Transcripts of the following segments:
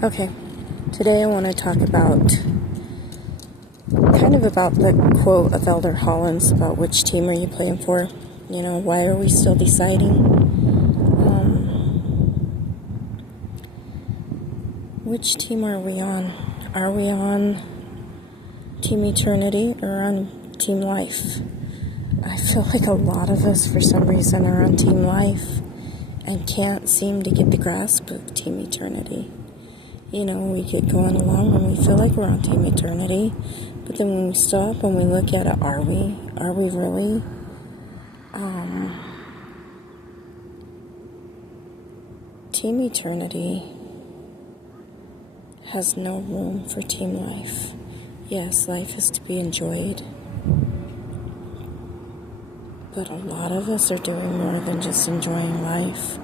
Okay, today I want to talk about the quote of Elder Hollins about which team are you playing for. You know, why are we still deciding? Which team are we on? Are we on Team Eternity or on Team Life? I feel like a lot of us, for some reason, are on Team Life and can't seem to get the grasp of Team Eternity. You know, we get going along and we feel like we're on Team Eternity, but then when we stop and we look at it, are we? Are we really? Team Eternity has no room for Team Life. Yes, life is to be enjoyed, but a lot of us are doing more than just enjoying life.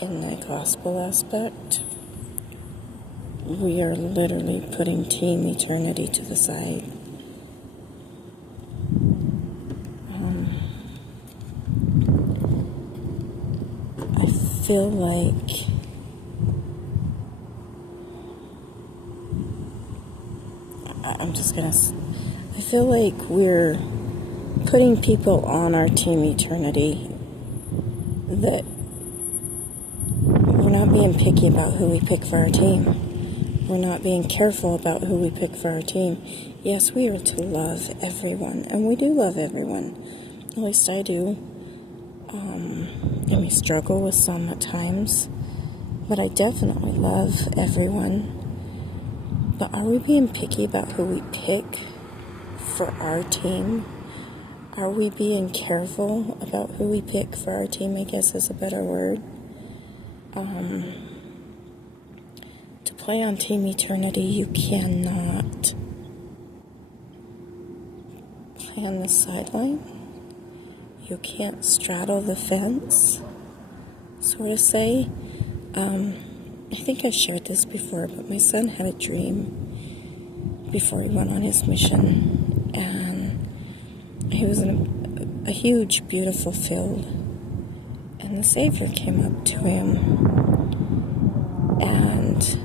In the gospel aspect, we are literally putting Team Eternity to the side. I feel like I feel like we're putting people on our Team Eternity that we're not being picky about who we pick for our team. We're not being careful about who we pick for our team. Yes, we are to love everyone, and we do love everyone. At least I do. And we struggle with some at times, but I definitely love everyone. But are we being picky about who we pick for our team? Are we being careful about who we pick for our team, I guess is a better word? To play on Team Eternity, you cannot play on the sideline. You can't straddle the fence, sort of say. I think I shared this before, but my son had a dream before he went on his mission, and he was in a huge, beautiful field, and the Savior came up to him, and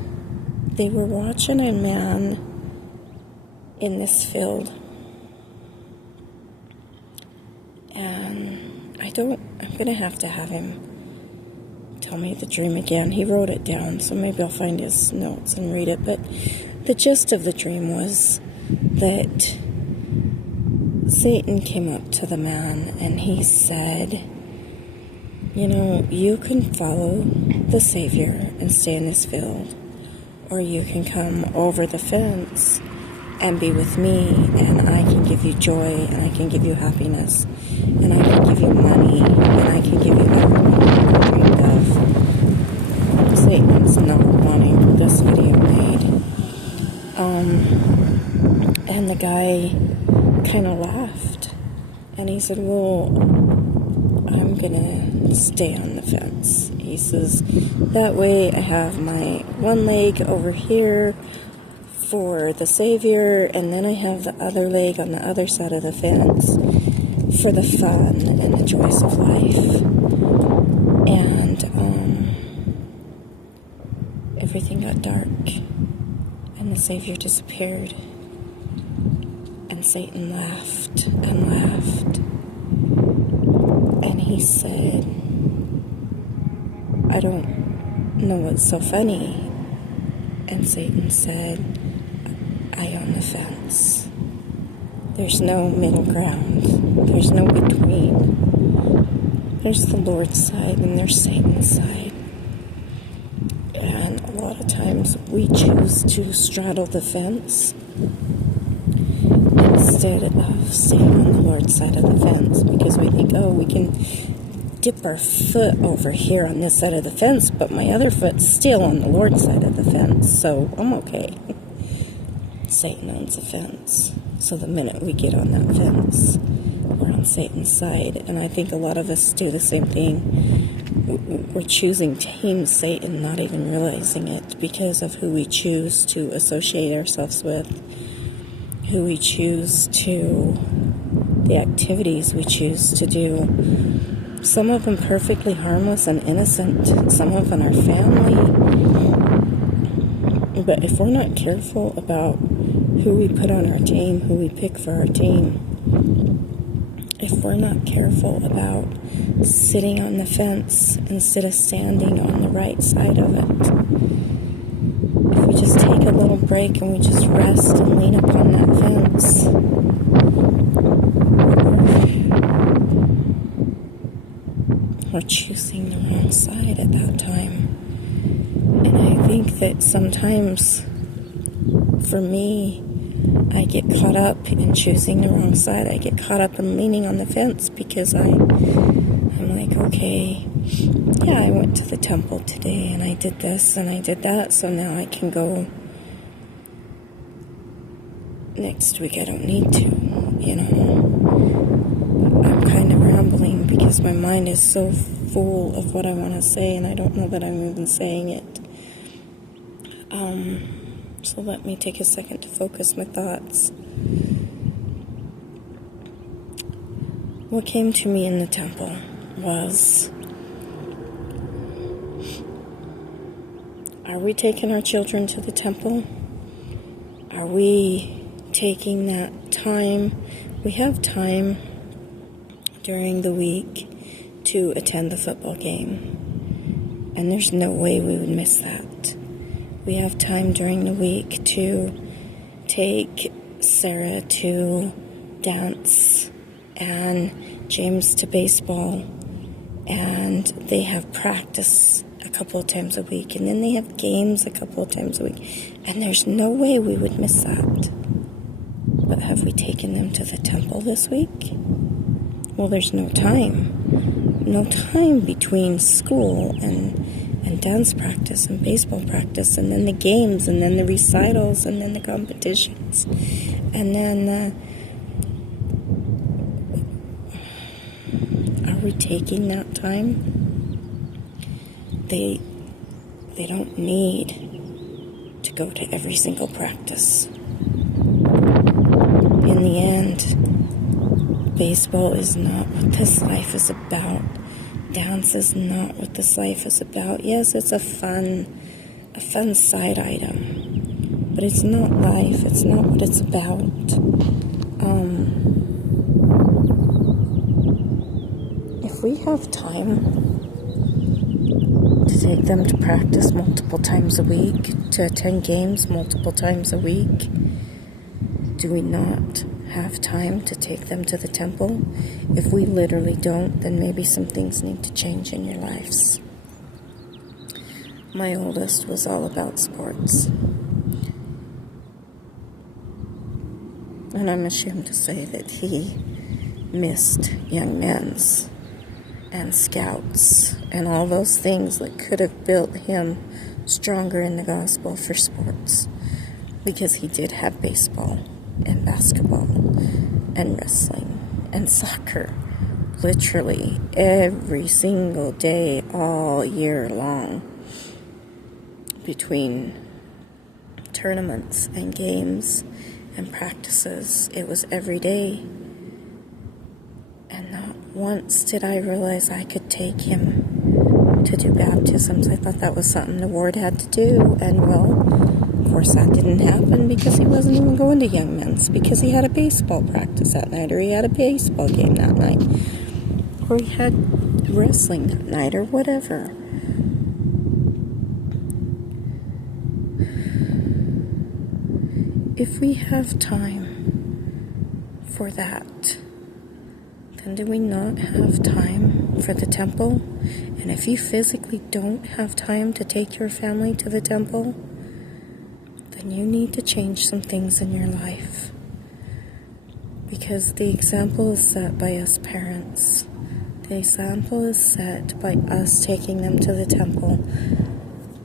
they were watching a man in this field, and I'm going to have him tell me the dream again. He wrote it down, so maybe I'll find his notes and read it. But the gist of the dream was that Satan came up to the man and he said, you know, you can follow the Savior and stay in this field, or you can come over the fence and be with me, and I can give you joy, and I can give you happiness, and I can give you money, and I can give you everything you dreamed of. Satan's not wanting this video made. And the guy kind of laughed, and he said, well, I'm gonna stay on the fence. He says, that way I have my one leg over here for the Savior, and then I have the other leg on the other side of the fence for the fun and the joys of life. And everything got dark, and the Savior disappeared, and Satan laughed and laughed, and he said, I don't know what's so funny. And Satan said, I own the fence. There's no middle ground. There's no between. There's the Lord's side and there's Satan's side. And a lot of times we choose to straddle the fence instead of staying on the Lord's side of the fence, because we think, oh, we can dip our foot over here on this side of the fence, but my other foot's still on the Lord's side of the fence, so I'm okay. Satan owns the fence. So the minute we get on that fence, we're on Satan's side. And I think a lot of us do the same thing. We're choosing Team Satan, not even realizing it, because of who we choose to associate ourselves with, who we choose to, the activities we choose to do. Some of them perfectly harmless and innocent. Some of them are family. But if we're not careful about who we put on our team, who we pick for our team, if we're not careful about sitting on the fence instead of standing on the right side of it, if we just take a little break and we just rest and lean upon that fence, we're choosing the wrong side at that time. And I think that sometimes, for me, I get caught up in choosing the wrong side. I get caught up in leaning on the fence because I'm like, okay, yeah, I went to the temple today and I did this and I did that, so now I can go next week. I don't need to, I'm kind of rambling because my mind is so full of what I want to say and I don't know that I'm even saying it. So let me take a second to focus my thoughts. What came to me in the temple was, are we taking our children to the temple? Are we taking that time? We have time during the week to attend the football game, and there's no way we would miss that. We have time during the week to take Sarah to dance and James to baseball, and they have practice a couple of times a week, and then they have games a couple of times a week, and there's no way we would miss that. But have we taken them to the temple this week? Well, there's no time between school and dance practice and baseball practice, and then the games, and then the recitals, and then the competitions, and then are we taking that time? They don't need to go to every single practice. In the end, baseball is not what this life is about. Dance is not what this life is about. Yes, it's a fun side item, but it's not life. It's not what it's about. If we have time to take them to practice multiple times a week, to attend games multiple times a week, do we not have time to take them to the temple? If we literally don't, then maybe some things need to change in your lives. My oldest was all about sports. And I'm ashamed to say that he missed young men's and scouts and all those things that could have built him stronger in the gospel for sports, because he did have baseball and basketball and wrestling and soccer literally every single day all year long. Between tournaments and games and practices, it was every day. And not once did I realize I could take him to do baptisms. I thought that was something the ward had to do, and well, of course that didn't happen because he wasn't even going to Young Men's, because he had a baseball practice that night, or he had a baseball game that night, or he had wrestling that night, or whatever. If we have time for that, then do we not have time for the temple? And if you physically don't have time to take your family to the temple, then you need to change some things in your life. Because the example is set by us parents. The example is set by us taking them to the temple,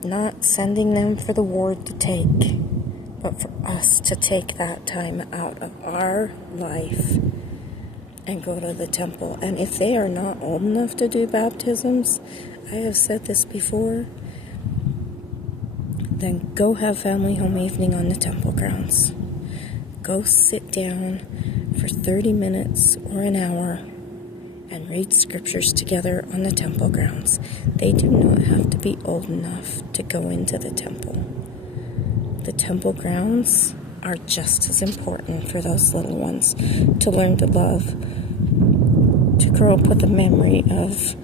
not sending them for the ward to take, but for us to take that time out of our life and go to the temple. And if they are not old enough to do baptisms, I have said this before, then go have family home evening on the temple grounds. Go sit down for 30 minutes or an hour and read scriptures together on the temple grounds. They do not have to be old enough to go into the temple. the temple grounds are just as important for those little ones to learn to love, to grow up with a memory of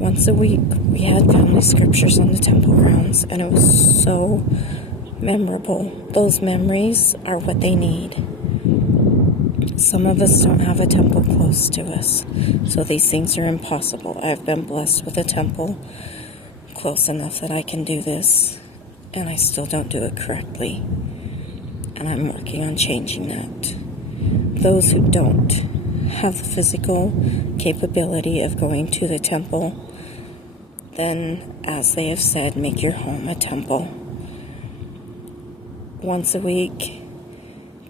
once a week we had family scriptures on the temple grounds, and it was so memorable. Those memories are what they need. Some of us don't have a temple close to us, so these things are impossible. I've been blessed with a temple close enough that I can do this, and I still don't do it correctly, and I'm working on changing that. Those who don't have the physical capability of going to the temple, then, as they have said, make your home a temple. Once a week,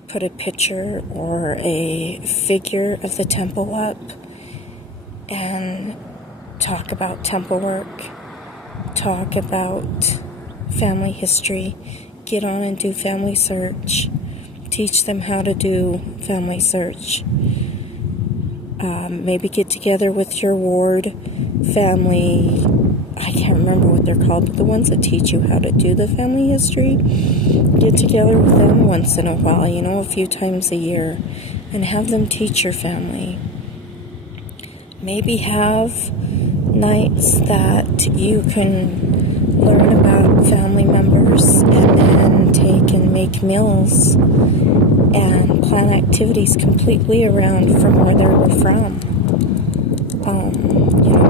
put a picture or a figure of the temple up and talk about temple work, talk about family history, get on and do family search, teach them how to do family search. Maybe get together with your ward family, I can't remember what they're called, but the ones that teach you how to do the family history, get together with them once in a while, a few times a year, and have them teach your family. Maybe have nights that you can learn about family members and then take and make meals and plan activities completely around from where they were from.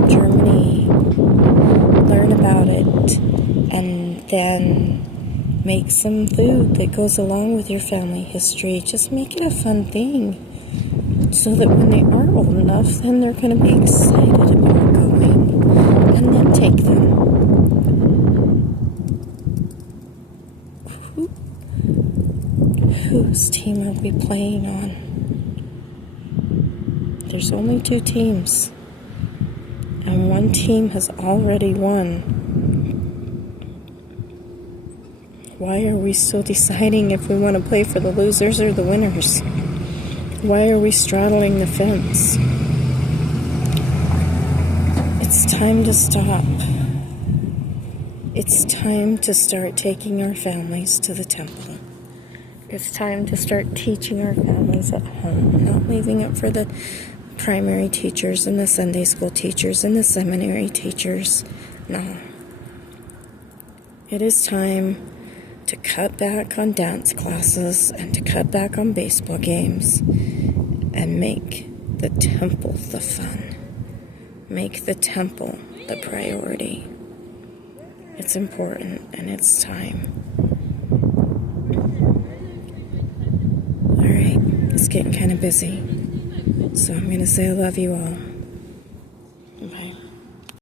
Germany, learn about it, and then make some food that goes along with your family history. Just make it a fun thing so that when they are old enough, then they're going to be excited about going, and then take them. Whose team are we playing on? There's only 2 teams, and one team has already won. Why are we still deciding if we want to play for the losers or the winners? Why are we straddling the fence? It's time to stop. It's time to start taking our families to the temple. It's time to start teaching our families at home, not leaving it for the primary teachers and the Sunday school teachers and the seminary teachers. No. It is time to cut back on dance classes and to cut back on baseball games and make the temple the fun. Make the temple the priority. It's important and it's time. Alright, it's getting kind of busy. So I'm going to say I love you all.